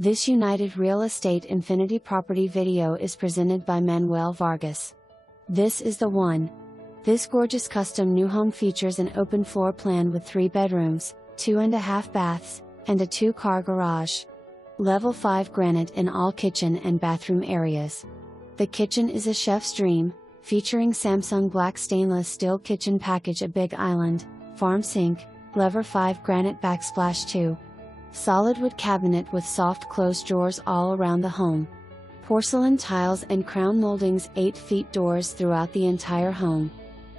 This United Real Estate Infinity property video is presented by Manuel Vargas. This is the one. This gorgeous custom new home features an open floor plan with 3 bedrooms, 2.5 baths, and a 2-car garage. Level 5 granite in all kitchen and bathroom areas. The kitchen is a chef's dream, featuring Samsung black stainless steel kitchen package, a big island, farm sink, lever 5 granite backsplash 2. Solid wood cabinet with soft closed drawers all around the home. Porcelain tiles and crown moldings, 8 feet doors throughout the entire home.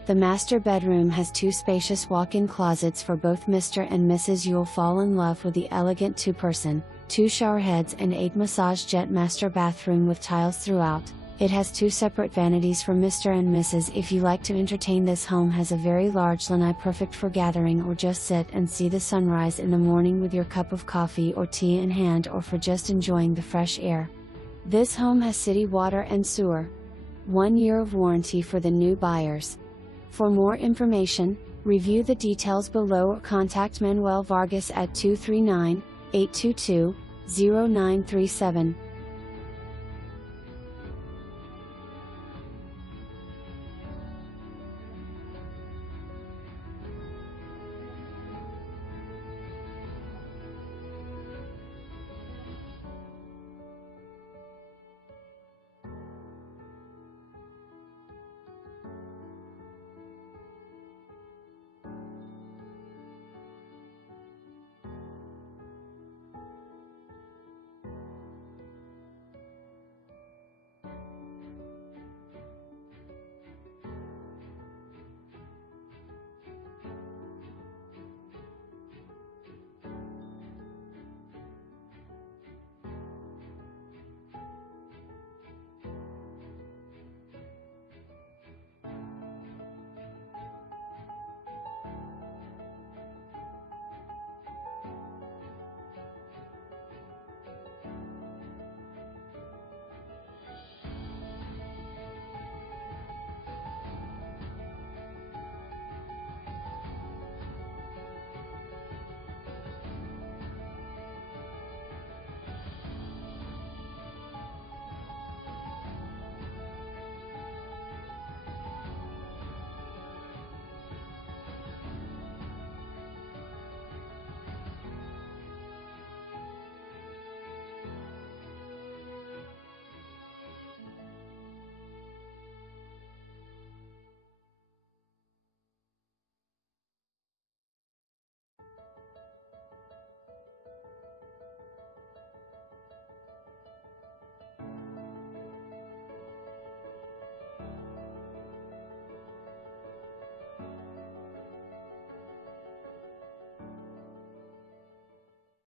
The master bedroom has 2 spacious walk-in closets for both Mr. and Mrs. You'll fall in love with the elegant 2-person, 2 showerheads and 8 massage jet master bathroom with tiles throughout. It has 2 separate vanities for Mr. and Mrs. If you like to entertain, this home has a very large lanai, perfect for gathering or just sit and see the sunrise in the morning with your cup of coffee or tea in hand, or for just enjoying the fresh air. This home has city water and sewer. 1 year of warranty for the new buyers. For more information, review the details below or contact Manuel Vargas at 239-822-0937.